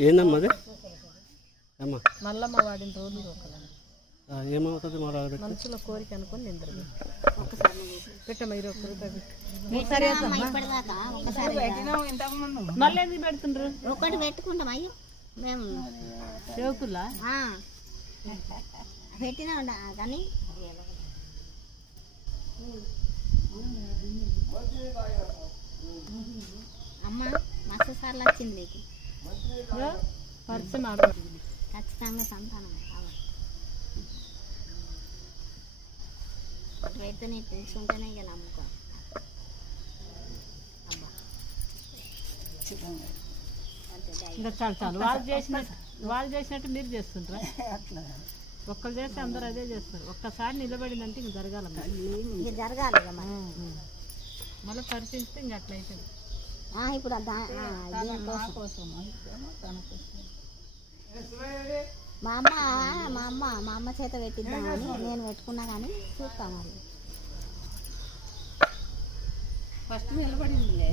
ఏందమ్మా అది? అమ్మా మల్లమ్మ వాడిన ఆ, ఏమవుతుంది పెట్టి మనసులో కోరిక అనుకొని నిందరు పెట్టమ్మ ఇరవై ఒక్క రూపాయి పెట్టు. పెట్టినామా ఇప్పటిదాకా? ఒకసారి మళ్ళీ ఎందుకు పెడుతుండ్రు? ఒకటి పెట్టుకుంటాం అయ్యో. మేము సేవకుల్లా ఆ, పెట్టినా ఉండ- కానీ అమ్మ మస్తు సార్లు వచ్చింది నీకు పరిచయం ఖచ్చితంగా సంతానం కావాలి పెడితే నీ తెలుసుంటేనే ఇక నమ్ముకో. అబ్బా ఇంకా చాలు చాలు. వాళ్ళు చేసినట్టు వాళ్ళు చేసినట్టు మీరు చేస్తుంటారా? ఒక్కరు చేస్తే అందరూ అదే చేస్తారు. ఒక్కసారి నిలబడిందంటే ఇంక జరగాల ఇది జరగాలి మళ్ళీ పరిశీలిస్తే ఇంక అట్లా అవుతుంది ఆ, ఇప్పుడు. మా అమ్మ మా అమ్మ మా అమ్మ చేత పెట్టిద్దామని నేను పెట్టుకున్నా కానీ చూస్తాను ఫస్ట్ నిలబడిందిలే.